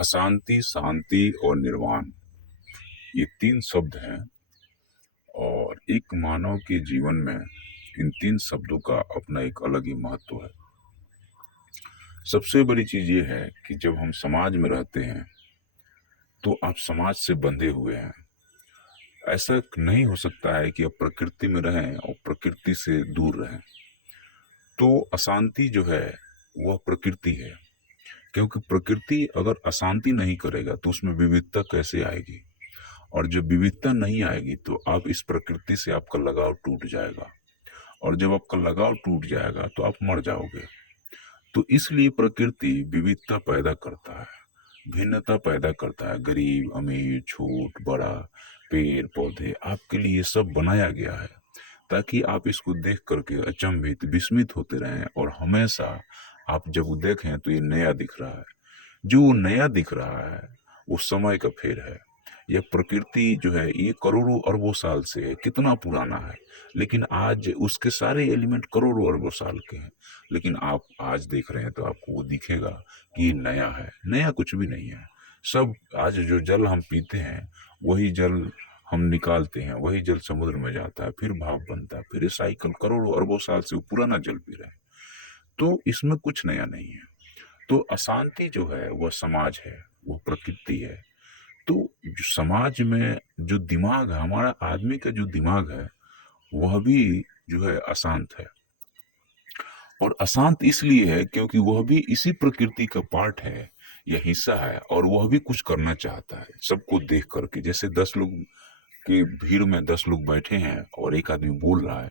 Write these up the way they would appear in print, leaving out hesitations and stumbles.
अशांति, शांति और निर्वाण, ये 3 शब्द हैं और एक मानव के जीवन में इन 3 शब्दों का अपना एक अलग ही महत्व है। सबसे बड़ी चीज़ ये है कि जब हम समाज में रहते हैं, तो आप समाज से बंधे हुए हैं। ऐसा नहीं हो सकता है कि आप प्रकृति में रहें और प्रकृति से दूर रहें। तो अशांति जो है, वह प्रकृति है, क्योंकि प्रकृति अगर अशांति नहीं करेगा तो उसमें विविधता कैसे आएगी? और जब विविधता नहीं आएगी तो आप इस प्रकृति से आपका लगाव टूट जाएगा, और जब आपका लगाव टूट जाएगा तो आप मर जाओगे। तो इसलिए प्रकृति विविधता पैदा करता है, भिन्नता पैदा करता है। गरीब, अमीर, छोट, बड़ा, पेड़ पौधे, आपके लिए ये सब बनाया गया है ताकि आप इसको देख करके अचंभित, विस्मित होते रहें और हमेशा आप जब वो देखें तो ये नया दिख रहा है। जो नया दिख रहा है वो समय का फेर है। यह प्रकृति जो है, ये करोड़ों अरबों साल से है, कितना पुराना है, लेकिन आज उसके सारे एलिमेंट करोड़ों अरबों साल के हैं। लेकिन आप आज देख रहे हैं तो आपको वो दिखेगा कि ये नया है। नया कुछ भी नहीं है। सब आज जो जल हम पीते हैं, वही जल हम निकालते हैं, वही जल समुद्र में जाता है, फिर भाप बनता है, फिर साइकिल करोड़ों अरबों साल से वो पुराना जल पी रहे हैं। तो इसमें कुछ नया नहीं है। तो अशांति जो है वह समाज है, वो प्रकृति है। तो जो समाज में जो दिमाग है, हमारा आदमी का जो दिमाग है, वह भी जो है अशांत है। और अशांत इसलिए है क्योंकि वह भी इसी प्रकृति का पार्ट है या हिस्सा है, और वह भी कुछ करना चाहता है सबको देख करके। जैसे 10 लोग की भीड़ में 10 लोग बैठे हैं और एक आदमी बोल रहा है,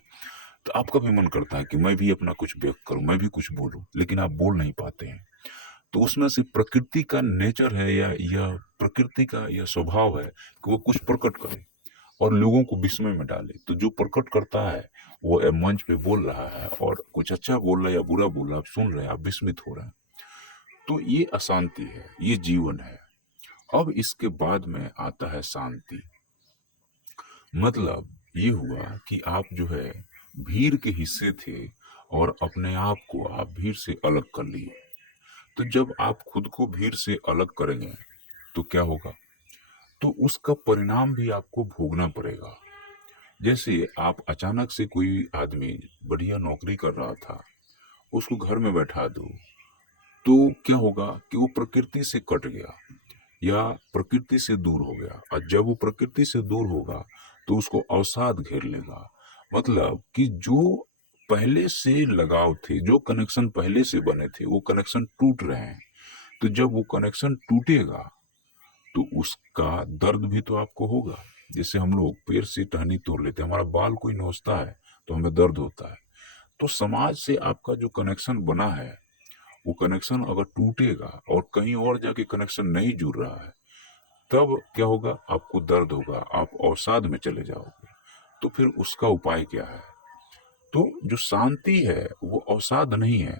तो आपका भी मन करता है कि मैं भी अपना कुछ व्यक्त करूं, मैं भी कुछ बोलूं, लेकिन आप बोल नहीं पाते हैं। तो उसमें से प्रकृति का नेचर है या प्रकृति का यह स्वभाव है कि वो कुछ प्रकट करे और लोगों को विस्मय में डाले। तो जो प्रकट करता है वो मंच पे बोल रहा है, और कुछ अच्छा बोल रहा है या बुरा बोल रहा है, आप सुन रहे हैं, आप विस्मित हो रहे हैं। तो ये अशांति है, ये जीवन है। अब इसके बाद में आता है शांति। मतलब ये हुआ कि आप जो है भीड़ के हिस्से थे और अपने आप को आप भीड़ से अलग कर लिए। तो जब आप खुद को भीड़ से अलग करेंगे तो क्या होगा? तो उसका परिणाम भी आपको भोगना पड़ेगा। जैसे आप अचानक से कोई आदमी बढ़िया नौकरी कर रहा था, उसको घर में बैठा दो, तो क्या होगा कि वो प्रकृति से कट गया या प्रकृति से दूर हो गया। और जब वो प्रकृति से दूर होगा तो उसको अवसाद घेर लेगा। मतलब कि जो पहले से लगाव थे, जो कनेक्शन पहले से बने थे, वो कनेक्शन टूट रहे हैं। तो जब वो कनेक्शन टूटेगा तो उसका दर्द भी तो आपको होगा। जैसे हम लोग पेड़ से टहनी तोड़ लेते हैं, हमारा बाल कोई नोचता है तो हमें दर्द होता है। तो समाज से आपका जो कनेक्शन बना है, वो कनेक्शन अगर टूटेगा और कहीं और जाके कनेक्शन नहीं जुड़ रहा है, तब क्या होगा? आपको दर्द होगा, आप अवसाद में चले जाओगे। तो फिर उसका उपाय क्या है? तो जो शांति है वो अवसाद नहीं है।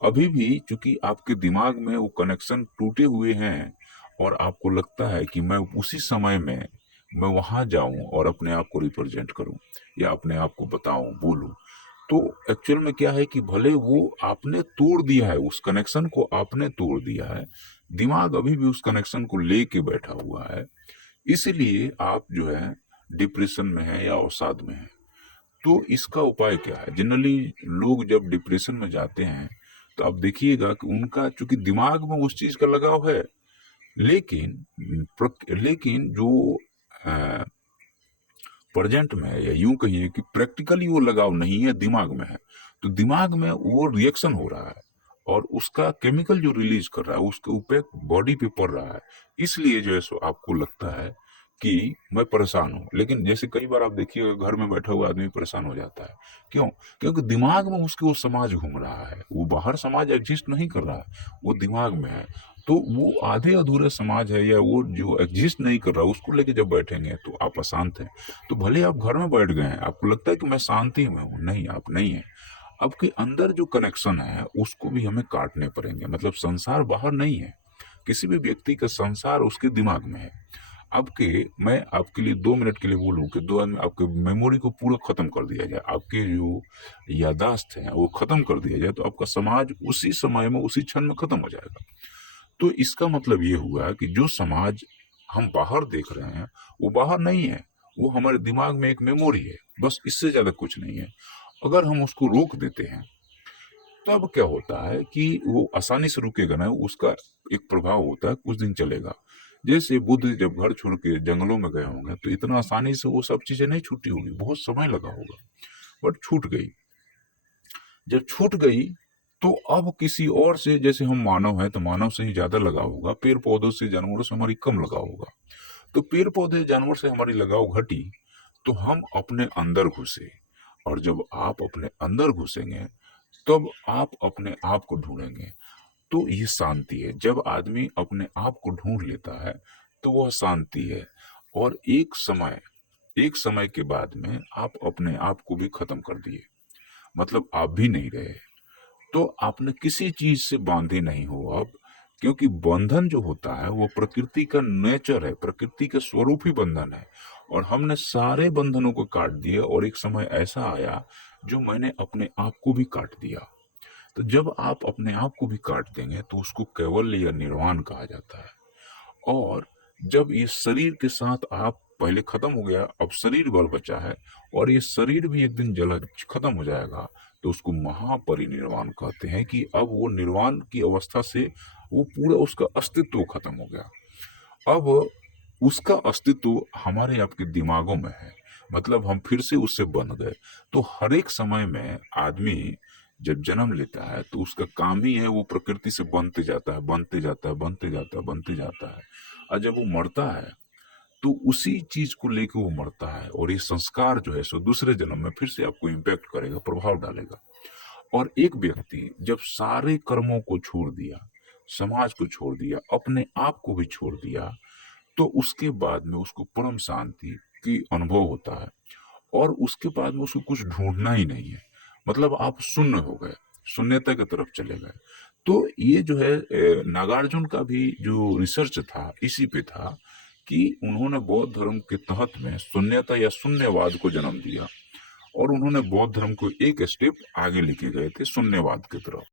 अभी भी चूंकि आपके दिमाग में वो कनेक्शन टूटे हुए हैं और आपको लगता है कि मैं उसी समय में मैं वहां जाऊं और अपने आप को रिप्रेजेंट करूं या अपने आप को बताऊं, बोलूं। तो एक्चुअल में क्या है कि भले वो आपने तोड़ दिया है, उस कनेक्शन को आपने तोड़ दिया है, दिमाग अभी भी उस कनेक्शन को लेके बैठा हुआ है। इसलिए आप जो है डिप्रेशन में है या अवसाद में है। तो इसका उपाय क्या है? जनरली लोग जब डिप्रेशन में जाते हैं तो आप देखिएगा कि उनका चूंकि दिमाग में उस चीज का लगाव है, लेकिन लेकिन जो प्रेजेंट में है, या यूं कहिए कि प्रैक्टिकली वो लगाव नहीं है, दिमाग में है। तो दिमाग में वो रिएक्शन हो रहा है और उसका केमिकल जो रिलीज कर रहा है उसके इफेक्ट बॉडी पे पड़ रहा है। इसलिए जो है सो आपको लगता है कि मैं परेशान हूं। लेकिन जैसे कई बार आप देखिएगा घर में बैठा हुआ आदमी परेशान हो जाता है। क्यों? क्योंकि दिमाग में उसके वो समाज घूम रहा है, वो बाहर समाज एग्जिस्ट नहीं कर रहा है, वो दिमाग में है। तो वो आधे अधूरे समाज है या वो जो एग्जिस्ट नहीं कर रहा, उसको लेके जब बैठेंगे तो आप अशांत हैं। तो भले आप घर में बैठ गए हैं, आपको लगता है कि मैं शांति में हूँ, नहीं, आप नहीं है। आपके अंदर जो कनेक्शन है उसको भी हमें काटने पड़ेंगे। मतलब संसार बाहर नहीं है, किसी भी व्यक्ति का संसार उसके दिमाग में है। आपके मैं आपके लिए 2 मिनट के लिए बोलूं कि दो आदमी आपके मेमोरी को पूरा खत्म कर दिया जाए, आपके जो यादाश्त है वो खत्म कर दिया जाए, तो आपका समाज उसी समय में उसी क्षण में खत्म हो जाएगा। तो इसका मतलब ये हुआ कि जो समाज हम बाहर देख रहे हैं वो बाहर नहीं है, वो हमारे दिमाग में एक मेमोरी है, बस इससे ज्यादा कुछ नहीं है। अगर हम उसको रोक देते हैं तब क्या होता है कि वो आसानी से रुकेगा ना, उसका एक प्रभाव होता है, कुछ दिन चलेगा। जैसे बुद्ध जब घर छोड़ के जंगलों में गए होंगे तो इतना आसानी से वो सब चीजें नहीं छूटी होगी, बहुत समय लगा होगा, बट छूट गई। जब छूट गई तो अब किसी और से, जैसे हम मानव हैं तो मानव से ही ज्यादा लगाव होगा, पेड़ पौधों से जानवरों से हमारी कम लगाव होगा। तो पेड़ पौधे जानवर से हमारी लगाव घटी तो हम अपने अंदर घुसे, और जब आप अपने अंदर घुसेंगे तब आप अपने आप को ढूंढेंगे। तो ये शांति है, जब आदमी अपने आप को ढूंढ लेता है तो वह शांति है। और एक समय के बाद में आप अपने आप को भी खत्म कर दिए, मतलब आप भी नहीं रहे, तो आपने किसी चीज से बांधे नहीं हो अब। क्योंकि बंधन जो होता है वो प्रकृति का नेचर है, प्रकृति का स्वरूप ही बंधन है। और हमने सारे बंधनों को काट दिए, और एक समय ऐसा आया जो मैंने अपने आप को भी काट दिया। तो जब आप अपने आप को भी काट देंगे तो उसको कैवल्य या निर्वाण कहा जाता है। और जब ये शरीर के साथ आप, पहले खत्म हो गया, अब शरीर बल बचा है, और ये शरीर भी एक दिन जल खत्म हो जाएगा, तो उसको महापरिनिर्वाण कहते हैं कि अब वो निर्वाण की अवस्था से वो पूरा उसका अस्तित्व खत्म हो गया। अब उसका अस्तित्व हमारे आपके दिमागों में है, मतलब हम फिर से उससे बंध गए। तो हर एक समय में आदमी जब जन्म लेता है तो उसका काम ही है वो प्रकृति से बनते जाता है, बनते जाता है, बनते जाता है, बनते जाता है। और जब वो मरता है तो उसी चीज को लेकर वो मरता है, और ये संस्कार जो है सो दूसरे जन्म में फिर से आपको इम्पैक्ट करेगा, प्रभाव डालेगा। और एक व्यक्ति जब सारे कर्मों को छोड़ दिया, समाज को छोड़ दिया, अपने आप को भी छोड़ दिया, तो उसके बाद में उसको परम शांति की अनुभव होता है। और उसके बाद में उसको कुछ ढूंढना ही नहीं है, मतलब आप शून्य हो गए, शून्यता की तरफ चले गए। तो ये जो है नागार्जुन का भी जो रिसर्च था इसी पे था, कि उन्होंने बौद्ध धर्म के तहत में शून्यता या शून्यवाद को जन्म दिया, और उन्होंने बौद्ध धर्म को एक स्टेप आगे लेके गए थे शून्यवाद की तरफ।